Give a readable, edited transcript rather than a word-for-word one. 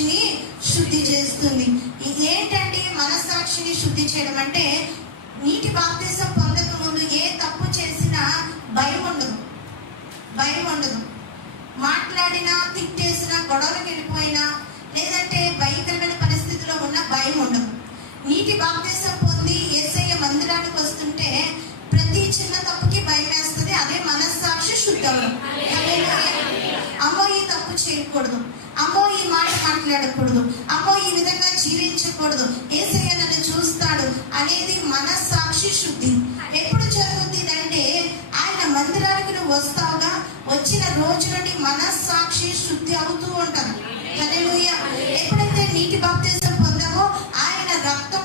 మనస్సాక్షిని శుద్ధి చేస్తుంది. ఏంటండి మనస్సాక్షిని శుద్ధి చేయడం అంటే, నీటి బాప్తిసం పొందక ముందు ఏ తప్పు చేసినా భయం ఉండదు. మాట్లాడినా, తిట్టేసినా, గొడవలకు వెళ్ళిపోయినా, లేదంటే భయంకరమైన పరిస్థితిలో ఉన్న భయం ఉండదు. నీటి బాప్తిసం పొంది యేసయ్య మందిరానికి వస్తుంటే ప్రతి చిన్న తప్పుకి భయం వేస్తుంది. అదే మనస్సాక్షి శుద్ధవడం. అమ్మో ఈ తప్పు చేయకూడదు, అమ్మో ఈ మాట మాట్లాడకూడదు, అమ్మో ఈ విధంగా జీవించకూడదు, యేసయ్య నన్ను చూస్తాడు అనేది మనస్సాక్షి శుద్ధి. ఎప్పుడు జరుగుతుంది అంటే, ఆయన మందిరానికి నువ్వు వస్తావుగా, వచ్చిన రోజు నుండి మనస్సాక్షి శుద్ధి అవుతూ ఉంటుంది. హల్లెలూయా. ఎప్పుడైతే నీటి బాప్తిసం పొందామో ఆయన రక్తం